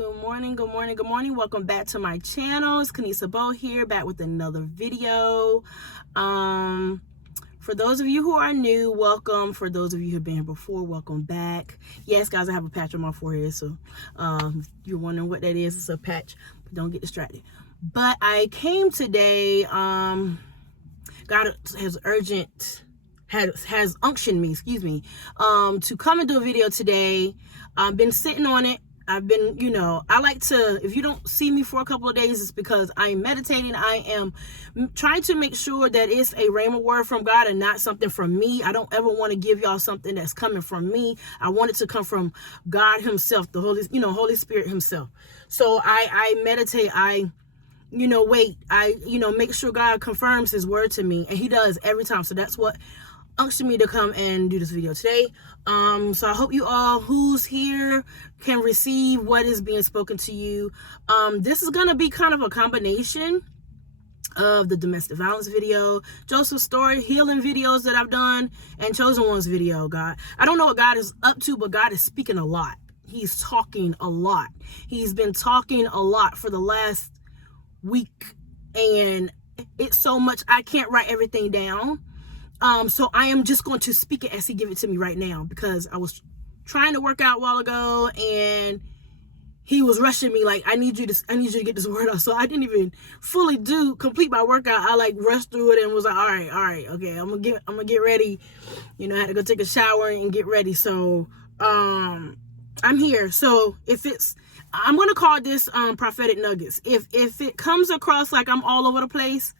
Good morning. Welcome back to my channel. It's Kanisa Bo here, back with another video. For those of you who are new, welcome. For those of you who have been here before, welcome back. Yes, guys, I have a patch on my forehead, so you're wondering what that is. It's a patch, but don't get distracted. But I came today. God has unctioned me, to come and do a video today. I've been sitting on it. I've been, I like to, if you don't see me for a couple of days, it's because I am meditating. I am trying to make sure that it's a rhema word from God and not something from me. I don't ever want to give y'all something that's coming from me. I want it to come from God himself, the Holy Spirit himself. So I meditate. I make sure God confirms his word to me, and he does every time. So that's what unctioned me to come and do this video today. So I hope you all who's here can receive what is being spoken to you. This is gonna be kind of a combination of the domestic violence video, Joseph's story, healing videos that I've done, and Chosen One's video. I don't know what God is up to, but God is speaking a lot. He's talking a lot. He's been talking a lot for the last week, and it's so much I can't write everything down. So I am just going to speak it as he give it to me right now, because I was trying to work out a while ago and he was rushing me like, I need you to get this word out. So I didn't even fully complete my workout. I rushed through it and was like, all right, okay, I'm gonna get ready. I had to go take a shower and get ready. So I'm here. So I'm gonna call this prophetic nuggets. If it comes across like I'm all over the place,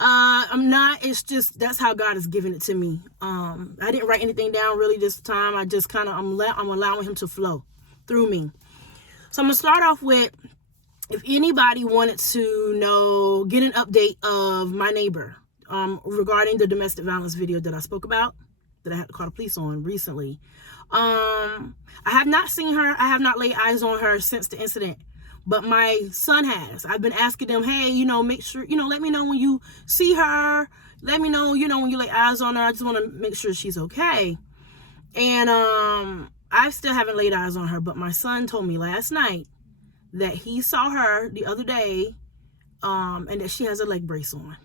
I'm not. It's just that's how God is giving it to me. I didn't write anything down really this time. I just I'm allowing him to flow through me. So I'm gonna start off with, if anybody wanted to get an update of my neighbor regarding the domestic violence video that I spoke about, that I had to call the police on recently. I have not seen her. I have not laid eyes on her since the incident, but my son has. I've been asking them, hey, make sure, let me know when you see her. Let me know, when you lay eyes on her. I just want to make sure she's okay. And I still haven't laid eyes on her, but my son told me last night that he saw her the other day, and that she has a leg brace on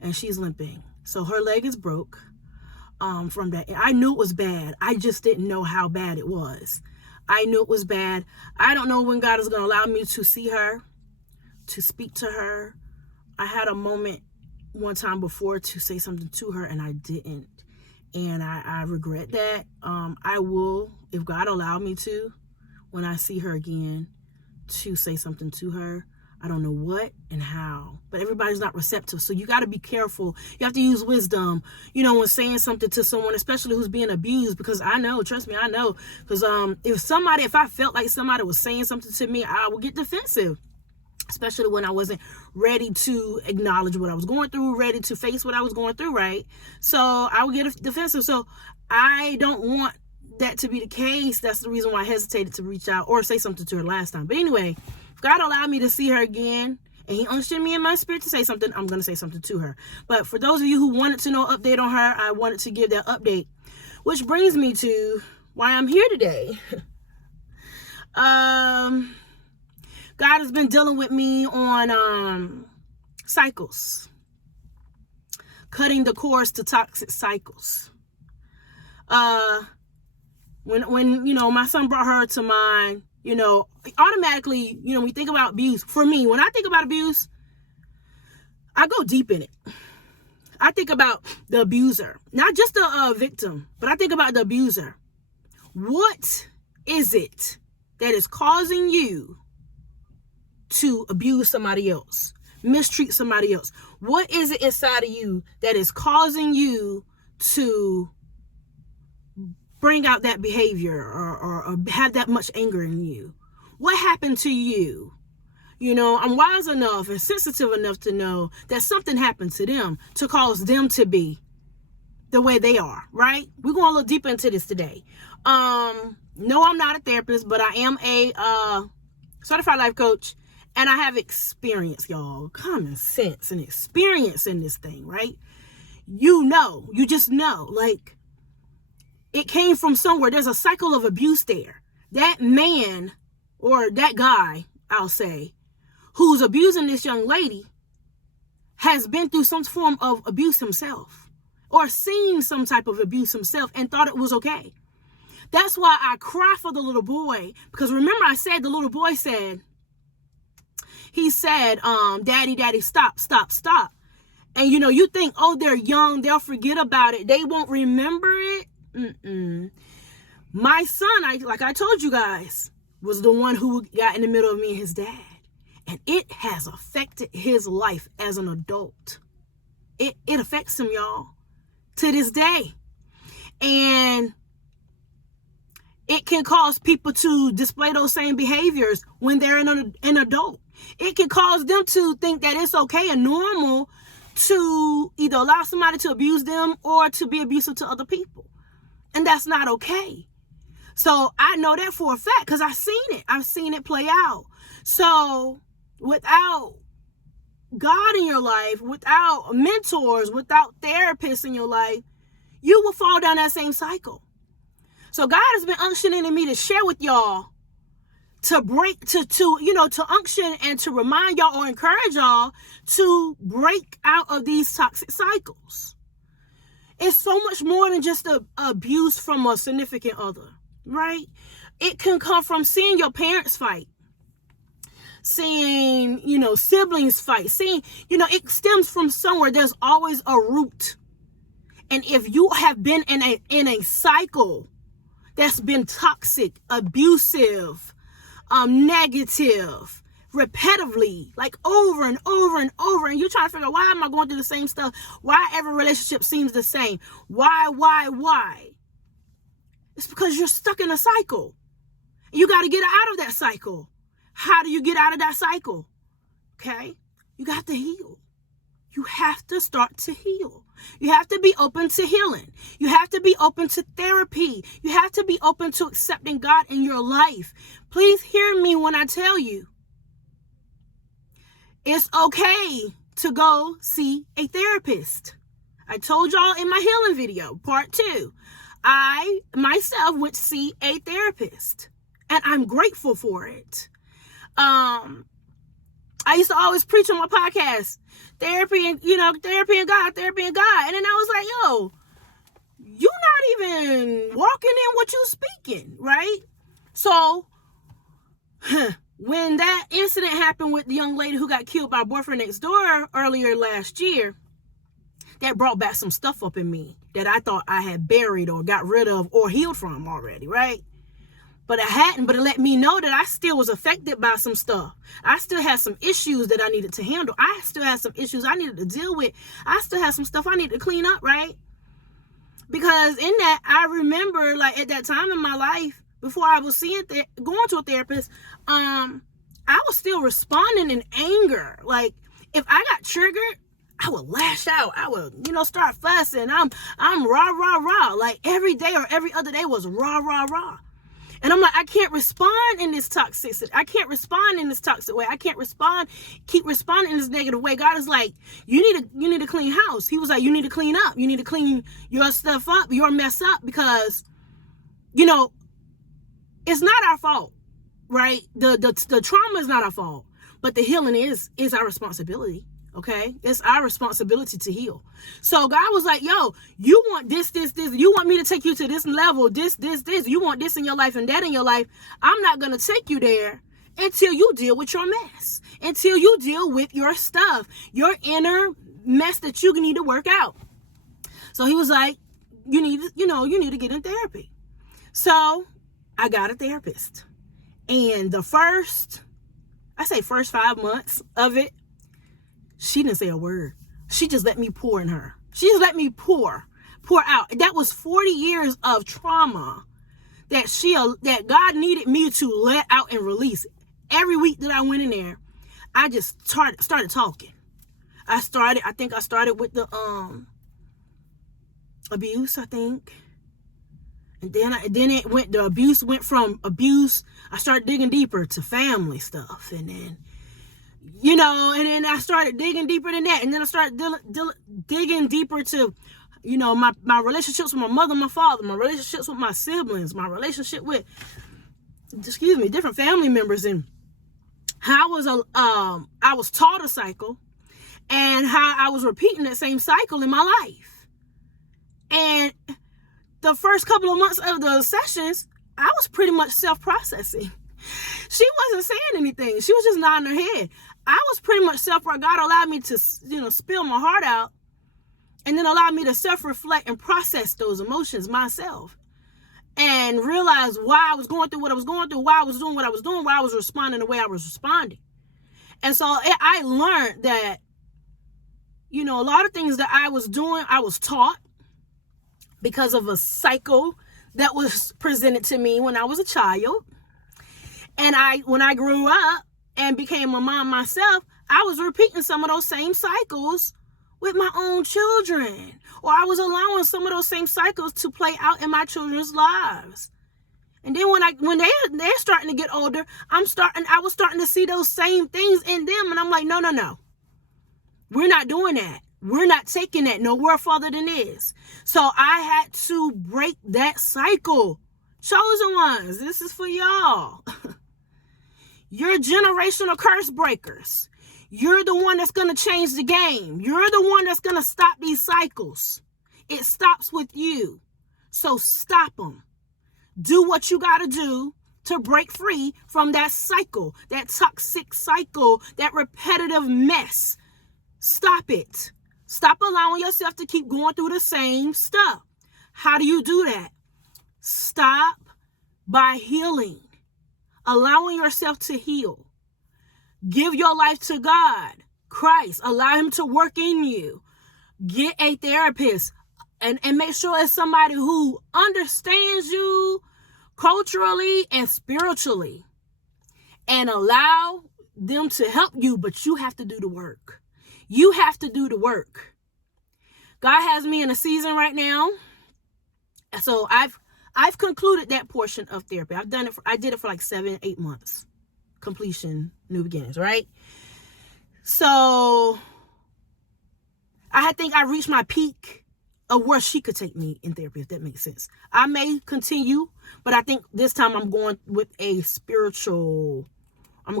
and she's limping. So her leg is broke from that. And I knew it was bad. I just didn't know how bad it was. I knew it was bad. I don't know when God is going to allow me to see her, to speak to her. I had a moment one time before to say something to her, and I didn't. And I regret that. I will, if God allow me to, when I see her again, to say something to her. I don't know what and how, but everybody's not receptive. So you got to be careful. You have to use wisdom, when saying something to someone, especially who's being abused, because I know, trust me, I know, because if I felt like somebody was saying something to me, I would get defensive, especially when I wasn't ready to acknowledge what I was going through, ready to face what I was going through, right? So I would get defensive. So I don't want that to be the case. That's the reason why I hesitated to reach out or say something to her last time. But anyway, God allowed me to see her again, and he unctioned me in my spirit to say something, I'm going to say something to her. But for those of you who wanted to know an update on her, I wanted to give that update, which brings me to why I'm here today. God has been dealing with me on cycles, cutting the course to toxic cycles. When my son brought her to mind, automatically, when you think about abuse, for me, when I think about abuse, I go deep in it. I think about the abuser, not just the victim, but I think about the abuser. What is it that is causing you to abuse somebody else, mistreat somebody else? What is it inside of you that is causing you to bring out that behavior or have that much anger in you? What happened to you? I'm wise enough and sensitive enough to know that something happened to them to cause them to be the way they are, right? We're going a little deeper into this today. No, I'm not a therapist, but I am a certified life coach, and I have experience, y'all. Common sense and experience in this thing, right? You just know, it came from somewhere. There's a cycle of abuse there. That man or that guy, I'll say, who's abusing this young lady has been through some form of abuse himself or seen some type of abuse himself and thought it was okay. That's why I cry for the little boy, because remember I said the little boy said, daddy, stop. And you think, oh, they're young, they'll forget about it, they won't remember it. My son, like I told you guys, was the one who got in the middle of me and his dad. And it has affected his life as an adult. It affects him, y'all, to this day. And it can cause people to display those same behaviors when they're an adult. It can cause them to think that it's okay and normal to either allow somebody to abuse them or to be abusive to other people. And that's not okay. So I know that for a fact because I've seen it play out. So without God in your life, without mentors, without therapists in your life, you will fall down that same cycle. So God has been unctioning in me to share with y'all, to unction and to remind y'all or encourage y'all to break out of these toxic cycles. It's so much more than just abuse from a significant other, right? It can come from seeing your parents fight, seeing, siblings fight, seeing, it stems from somewhere. There's always a root. And if you have been in a cycle that's been toxic, abusive, negative, repetitively, like over and over and over, and you're trying to figure out, why am I going through the same stuff? Why every relationship seems the same? Why? It's because you're stuck in a cycle. You got to get out of that cycle. How do you get out of that cycle? Okay? You got to heal. You have to start to heal. You have to be open to healing. You have to be open to therapy. You have to be open to accepting God in your life. Please hear me when I tell you, it's okay to go see a therapist. I told y'all in my healing video, part 2, I myself went to see a therapist, and I'm grateful for it. I used to always preach on my podcast, therapy and God. And then I was like, yo, you're not even walking in what you speaking, right? So when that incident happened with the young lady who got killed by her boyfriend next door earlier last year, that brought back some stuff up in me that I thought I had buried or got rid of or healed from already, right? But I hadn't, but it let me know that I still was affected by some stuff. I still had some issues that I needed to handle. I still had some issues I needed to deal with. I still had some stuff I needed to clean up, right? Because in that, I remember, like, at that time in my life, before I was going to a therapist, I was still responding in anger. Like, if I got triggered, I would lash out. I would, start fussing. I'm rah. Like, every day or every other day was rah. And I'm like, I can't respond in this toxicity. I can't respond in this toxic way. I can't keep responding in this negative way. God is like, you need to clean house. He was like, you need to clean up. You need to clean your stuff up, your mess up, because, it's not our fault, right? The trauma is not our fault, but the healing is our responsibility. Okay, it's our responsibility to heal. So God was like, yo, you want this. You want me to take you to this level, this. You want this in your life and that in your life. I'm not going to take you there until you deal with your mess, until you deal with your stuff, your inner mess that you need to work out. So he was like, you need to get in therapy. So I got a therapist. And the first 5 months of it, she didn't say a word. She just let me pour in her. She just let me pour out. That was 40 years of trauma that God needed me to let out and release. Every week that I went in there, I just started talking. I think I started with the abuse, I think. And then the abuse went from abuse. I started digging deeper to family stuff. And then, and then I started digging deeper than that. And then I started digging deeper to, my relationships with my mother and my father, my relationships with my siblings, my relationship with different family members, and how I was taught a cycle, and how I was repeating that same cycle in my life. And the first couple of months of the sessions, I was pretty much self-processing. She wasn't saying anything. She was just nodding her head. I was pretty much God allowed me to, spill my heart out, and then allowed me to self-reflect and process those emotions myself, and realize why I was going through what I was going through, why I was doing what I was doing, why I was responding the way I was responding. And so I learned that, a lot of things that I was doing, I was taught because of a cycle that was presented to me when I was a child. And when I grew up and became a mom myself, I was repeating some of those same cycles with my own children, or I was allowing some of those same cycles to play out in my children's lives. And then when they're starting to get older, I was starting to see those same things in them, and I'm like, no, we're not doing that. We're not taking that nowhere further than this. So I had to break that cycle. Chosen ones, this is for y'all. You're generational curse breakers. You're the one that's going to change the game. You're the one that's going to stop these cycles. It stops with you. So stop them. Do what you got to do to break free from that cycle, that toxic cycle, that repetitive mess. Stop it. Stop allowing yourself to keep going through the same stuff. How do you do that? Stop by healing. Allowing yourself to heal. Give your life to God, Christ. Allow him to work in you. Get a therapist, and make sure it's somebody who understands you culturally and spiritually, and allow them to help you, but you have to do the work. You have to do the work. God has me in a season right now. So I've concluded that portion of therapy. I did it for like 7-8 months. Completion, new beginnings, right? So I think I reached my peak of where she could take me in therapy, if that makes sense. I may continue, but I think this time I'm going with I'm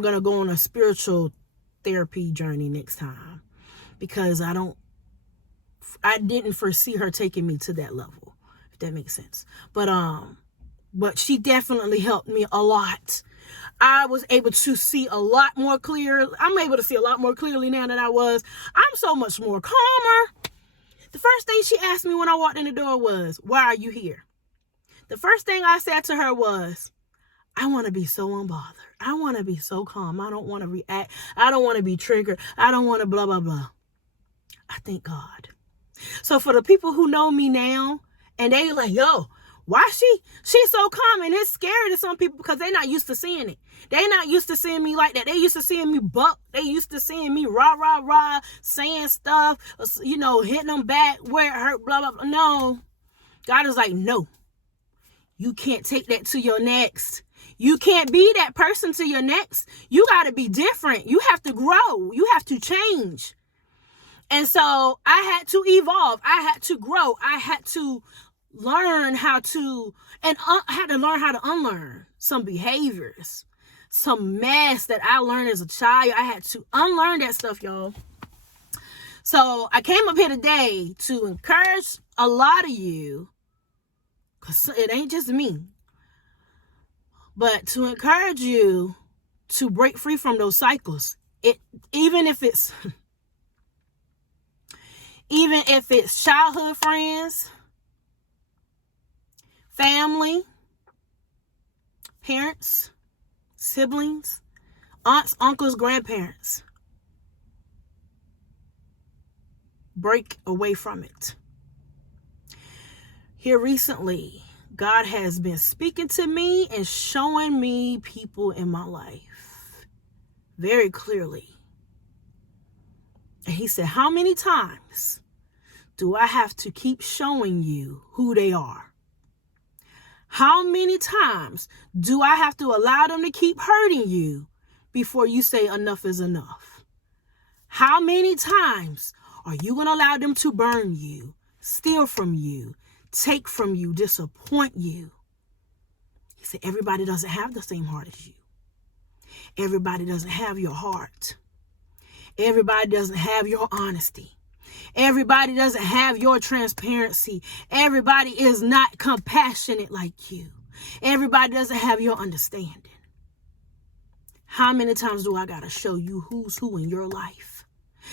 going to go on a spiritual therapy journey next time, because I didn't foresee her taking me to that level, if that makes sense. But she definitely helped me a lot. I was able to see a lot more clear. I'm able to see a lot more clearly now than I was. I'm so much more calmer. The first thing she asked me when I walked in the door was, "Why are you here?" The first thing I said to her was, "I want to be so unbothered. I want to be so calm. I don't want to react. I don't want to be triggered. I don't want to blah, blah, blah." I thank God. So for the people who know me now, and they like, "Yo, why she's so calm?" And it's scary to some people because they're not used to seeing it. They're not used to seeing me like that. They used to seeing me buck. They used to seeing me rah, saying stuff, hitting them back where it hurt, blah, blah, blah. No. God is like, no. You can't take that to your next. You can't be that person to your next. You got to be different. You have to grow. You have to change. And so I had to evolve. I had to grow. I had to learn how to unlearn some behaviors, some mess that I learned as a child. I had to unlearn that stuff, y'all. So I came up here today to encourage a lot of you, because it ain't just me, but to encourage you to break free from those cycles. Even if it's childhood friends, family, parents, siblings, aunts, uncles, grandparents. Break away from it. Here recently, God has been speaking to me and showing me people in my life very clearly. And he said, "How many times do I have to keep showing you who they are? How many times do I have to allow them to keep hurting you before you say enough is enough? How many times are you going to allow them to burn you, steal from you, take from you, disappoint you?" He said, everybody doesn't have the same heart as you. Everybody doesn't have your heart. Everybody doesn't have your honesty. Everybody doesn't have your transparency. Everybody is not compassionate like you. Everybody doesn't have your understanding. How many times do I got to show you who's who in your life?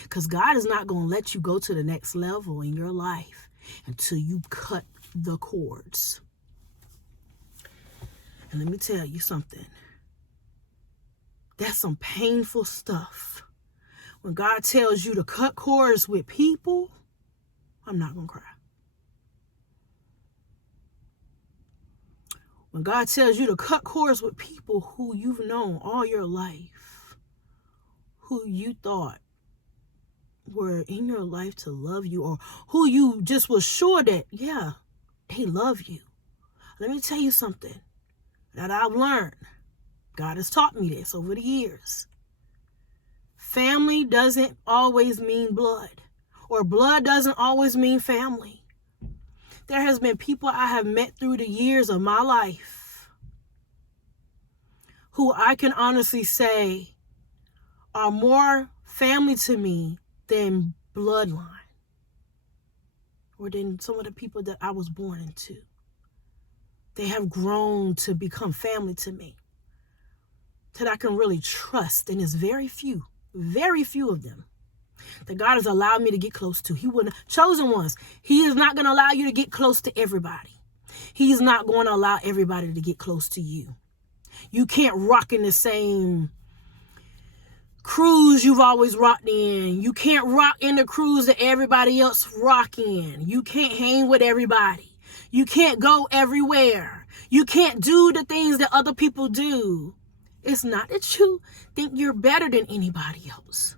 Because God is not going to let you go to the next level in your life until you cut the cords. And let me tell you something. That's some painful stuff. When God tells you to cut cords with people, I'm not going to cry. When God tells you to cut cords with people who you've known all your life, who you thought were in your life to love you, or who you just was sure that, yeah, they love you. Let me tell you something that I've learned. God has taught me this over the years. Family doesn't always mean blood, or blood doesn't always mean family. There has been people I have met through the years of my life who I can honestly say are more family to me than bloodline, or than some of the people that I was born into. They have grown to become family to me that I can really trust, and it's very few of them that God has allowed me to get close to. He wouldn't chosen ones. He is not going to allow you to get close to everybody. He's not going to allow everybody to get close to you. You can't rock in the same cruise you've always rocked in. You can't rock in the cruise that everybody else rock in. You can't hang with everybody. You can't go everywhere. You can't do the things that other people do. It's not that you think you're better than anybody else.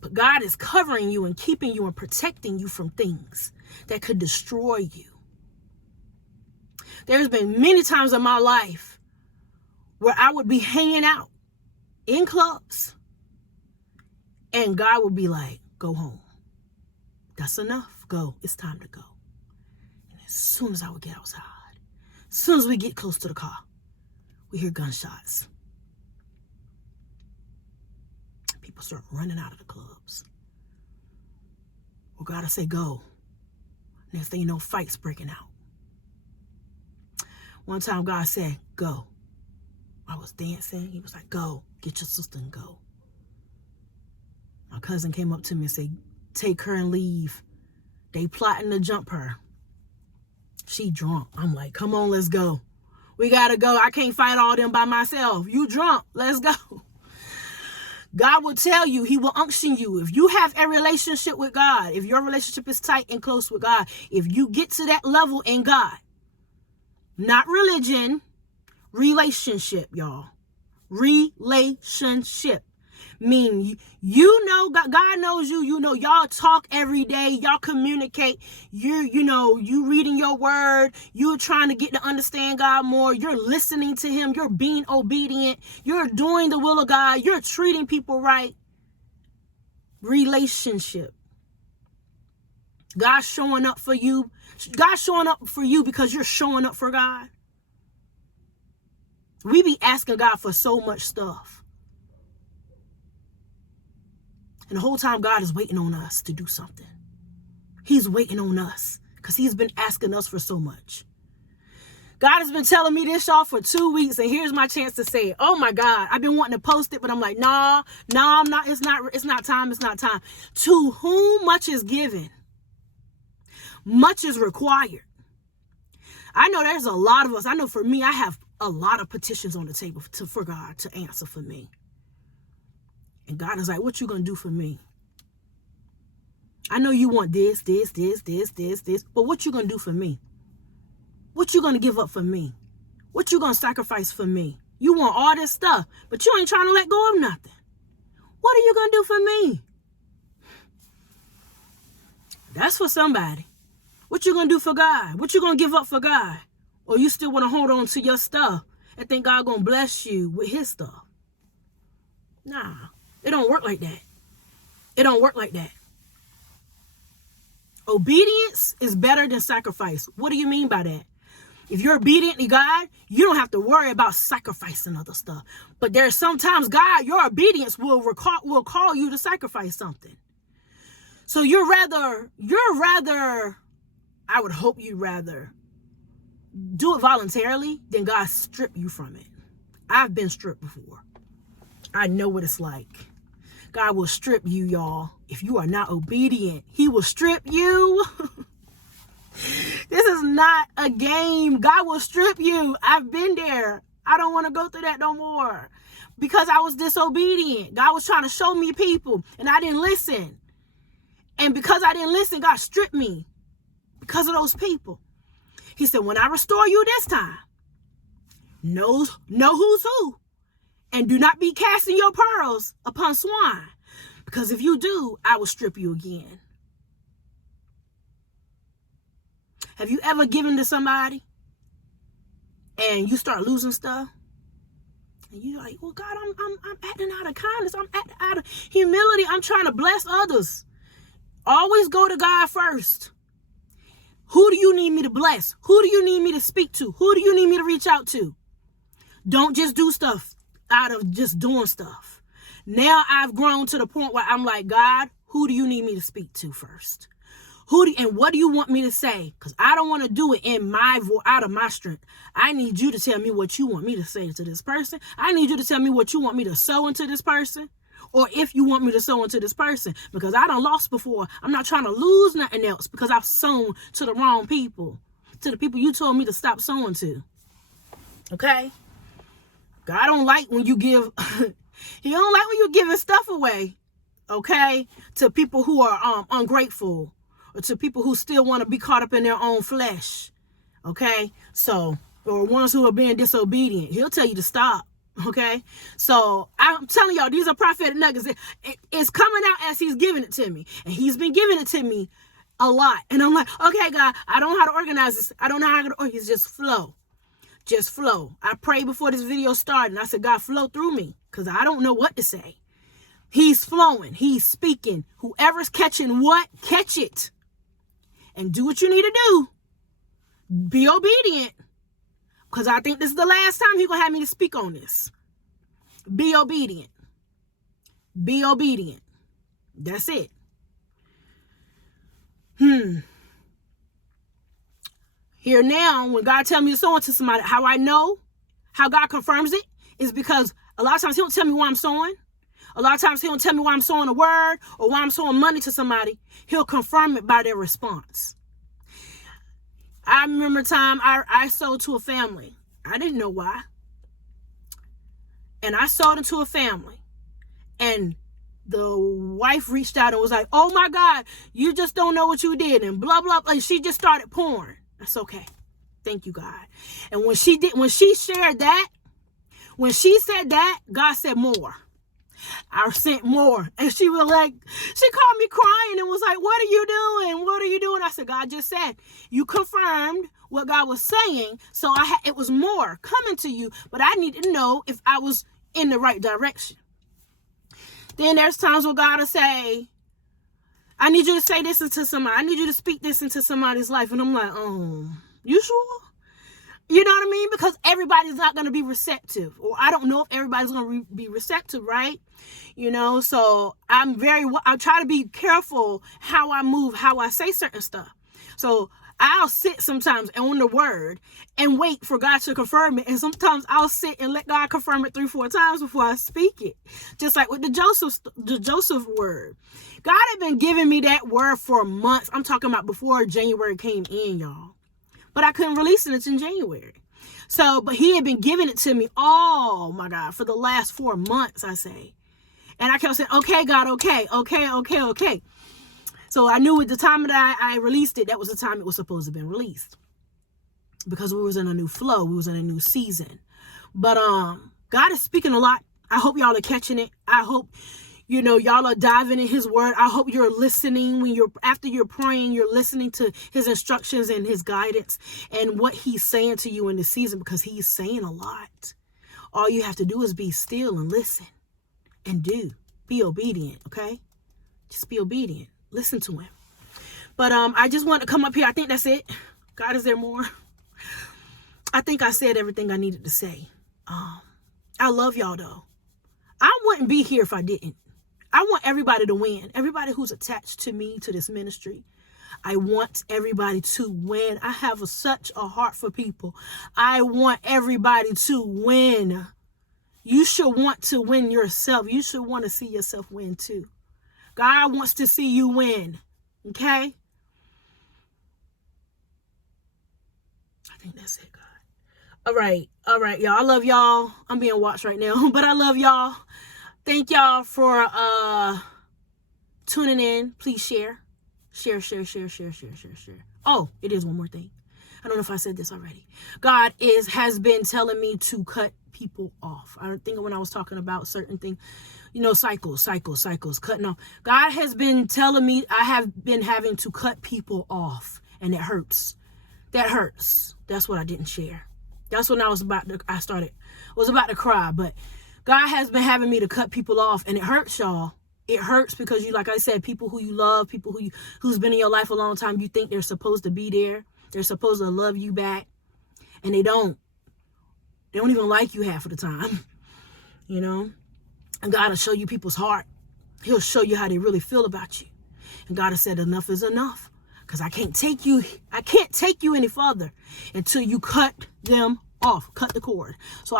But God is covering you and keeping you and protecting you from things that could destroy you. There's been many times in my life where I would be hanging out in clubs and God would be like, go home. That's enough. Go. It's time to go. And as soon as I would get outside, as soon as we get close to the car, we hear gunshots. People start running out of the clubs. Well, God will say, go. Next thing you know, fights breaking out. One time God said, go. I was dancing. He was like, go. Get your sister and go. My cousin came up to me and said, take her and leave. They plotting to jump her. She drunk. I'm like, come on, let's go. We got to go. I can't fight all them by myself. You drunk. Let's go. God will tell you, he will unction you. If you have a relationship with God, if your relationship is tight and close with God, if you get to that level in God, not religion, relationship, y'all. Relationship. Mean you know God knows you. You know y'all talk every day. Y'all communicate. You reading your word. You're trying to get to understand God more. You're listening to him. You're being obedient. You're doing the will of God. You're treating people right. Relationship. God's showing up for you. God's showing up for you because you're showing up for God. We be asking God for so much stuff. And the whole time God is waiting on us to do something. He's waiting on us because he's been asking us for so much. God has been telling me this, y'all, for 2 weeks, and here's my chance to say it. Oh my God, I've been wanting to post it, but I'm like, no, I'm not. It's not time. To whom much is given, much is required. I know there's a lot of us. I know for me, I have a lot of petitions on the table for God to answer for me. And God is like, what you going to do for me? I know you want this, but what you going to do for me? What you going to give up for me? What you going to sacrifice for me? You want all this stuff, but you ain't trying to let go of nothing. What are you going to do for me? That's for somebody. What you going to do for God? What you going to give up for God? Or you still want to hold on to your stuff and think God going to bless you with his stuff? Nah. It don't work like that. It don't work like that. Obedience is better than sacrifice. What do you mean by that? If you're obedient to God, you don't have to worry about sacrificing other stuff. But there's sometimes God, your obedience will call you to sacrifice something. So you're rather, I would hope you rather do it voluntarily than God strip you from it. I've been stripped before. I know what it's like. God will strip you, y'all. If you are not obedient, he will strip you. This is not a game. God will strip you. I've been there. I don't want to go through that no more. Because I was disobedient. God was trying to show me people and I didn't listen. And because I didn't listen, God stripped me because of those people. He said, when I restore you this time, know who's who. And do not be casting your pearls upon swine. Because if you do, I will strip you again. Have you ever given to somebody and you start losing stuff? And you're like, well, God, I'm acting out of kindness. I'm acting out of humility. I'm trying to bless others. Always go to God first. Who do you need me to bless? Who do you need me to speak to? Who do you need me to reach out to? Don't just do stuff out of just doing stuff. Now I've grown to the point where I'm like, God, who do you need me to speak to first? And what do you want me to say? Because I don't want to do it in my voice, out of my strength. I need you to tell me what you want me to say to this person. I need you to tell me what you want me to sow into this person. Or if you want me to sow into this person. Because I done lost before. I'm not trying to lose nothing else because I've sown to the wrong people. To the people you told me to stop sowing to. Okay? God don't like when you give. He don't like when you're giving stuff away. Okay? To people who are ungrateful. Or to people who still want to be caught up in their own flesh. Okay? So, or ones who are being disobedient. He'll tell you to stop. Okay? So, I'm telling y'all, these are prophetic nuggets. It's coming out as he's giving it to me. And he's been giving it to me a lot. And I'm like, okay, God, I don't know how to organize this. I don't know how to organize. It's just flow. Just flow. I prayed before this video started. And I said, God, flow through me. Because I don't know what to say. He's flowing. He's speaking. Whoever's catching what, catch it. And do what you need to do. Be obedient. Because I think this is the last time he's going to have me to speak on this. Be obedient. Be obedient. That's it. Here now, when God tells me to sow into somebody, how I know, how God confirms it, is because a lot of times he don't tell me why I'm sowing. A lot of times he don't tell me why I'm sowing a word or why I'm sowing money to somebody. He'll confirm it by their response. I remember a time I sold to a family. I didn't know why. And I sold into a family. And the wife reached out and was like, oh my God, you just don't know what you did. And blah, blah, blah. And she just started pouring. That's okay. Thank you, God. And when she shared that, when she said that, God said more. I sent more. And she was like, she called me crying and was like, what are you doing? What are you doing? I said, God just said, you confirmed what God was saying. So it was more coming to you, but I needed to know if I was in the right direction. Then there's times where God will say, I need you to say this into somebody. I need you to speak this into somebody's life. And I'm like, you sure? You know what I mean? Because everybody's not going to be receptive. Or I don't know if everybody's going to be receptive, right? You know, so I try to be careful how I move, how I say certain stuff. So I'll sit sometimes on the word and wait for God to confirm it. And sometimes I'll sit and let God confirm it 3-4 times before I speak it. Just like with the Joseph word. God had been giving me that word for months. I'm talking about before January came in, y'all. But I couldn't release it until January. So, but he had been giving it to me, oh my God, for the last 4 months, I say. And I kept saying, okay, God, okay. So I knew at the time that I released it, that was the time it was supposed to have been released. Because we was in a new flow. We was in a new season. But God is speaking a lot. I hope y'all are catching it. I hope, y'all are diving in his word. I hope you're listening after you're praying, you're listening to his instructions and his guidance and what he's saying to you in this season, because he's saying a lot. All you have to do is be still and listen and be obedient. Okay. Just be obedient. Listen to him. But I just want to come up here. I think that's it. God, is there more? I think I said everything I needed to say. I love y'all though. I wouldn't be here if I didn't. I want everybody to win. Everybody who's attached to me, to this ministry. I want everybody to win. I have such a heart for people. I want everybody to win. You should want to win yourself. You should want to see yourself win too. God wants to see you win. Okay? I think that's it, God. All right, y'all. I love y'all. I'm being watched right now, but I love y'all. Thank y'all for tuning in. Please share. Share. Oh, it is one more thing. I don't know if I said this already. God has been telling me to cut people off. I think when I was talking about certain things, cycles, cutting off. God has been telling me I have been having to cut people off, and it hurts. That hurts. That's what I didn't share. That's when I was about to cry, but God has been having me to cut people off, and it hurts, y'all. It hurts because you, like I said, people who you love, people who's been in your life a long time, you think they're supposed to be there. They're supposed to love you back, and they don't. They don't even like you half of the time, And God will show you people's heart. He'll show you how they really feel about you. And God has said enough is enough, because I can't take you any further until you cut them off, cut the cord. So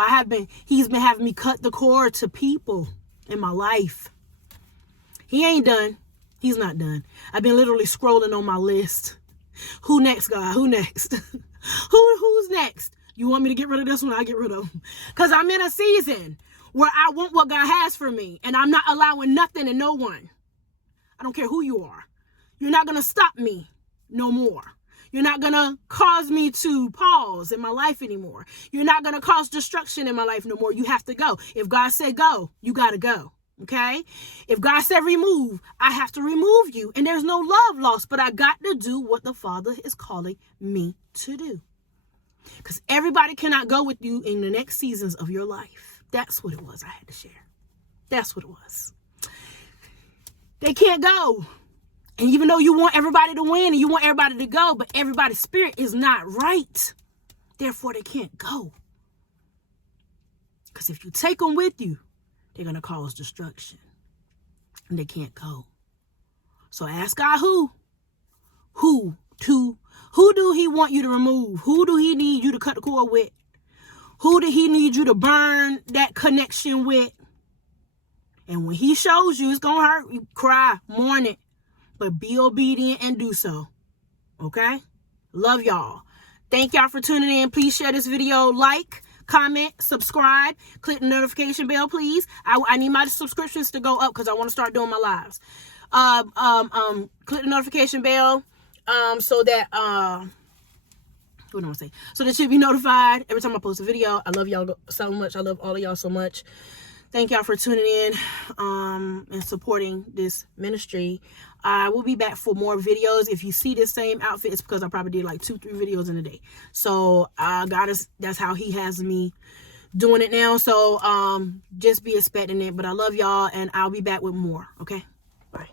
he's been having me cut the cord to people in my life. He ain't done. He's not done. I've been literally scrolling on my list. Who next, God? Who next? Who's next? You want me to get rid of this one? I'll get rid of him. Because I'm in a season where I want what God has for me, and I'm not allowing nothing and no one. I don't care who you are. You're not going to stop me no more. You're not going to cause me to pause in my life anymore. You're not going to cause destruction in my life no more. You have to go. If God said go, you got to go. Okay? If God said remove, I have to remove you. And there's no love lost, but I got to do what the Father is calling me to do. Because everybody cannot go with you in the next seasons of your life. That's what it was I had to share. That's what it was. They can't go. And even though you want everybody to win and you want everybody to go, but everybody's spirit is not right. Therefore, they can't go. Because if you take them with you, they're going to cause destruction. And they can't go. So ask God who do he want you to remove? Who do he need you to cut the cord with? Who do he need you to burn that connection with? And when he shows you, it's going to hurt. You cry, mourn it. But be obedient and do so. Okay? Love y'all. Thank y'all for tuning in. Please share this video. Like, comment, subscribe. Click the notification bell, please. I need my subscriptions to go up because I want to start doing my lives. Click the notification bell so that what do I want to say? So that you'll be notified every time I post a video. I love y'all so much. I love all of y'all so much. Thank y'all for tuning in and supporting this ministry. I will be back for more videos. If you see this same outfit, it's because I probably did like 2-3 videos in a day. So that's how he has me doing it now. So just be expecting it. But I love y'all, and I'll be back with more. Okay? Bye.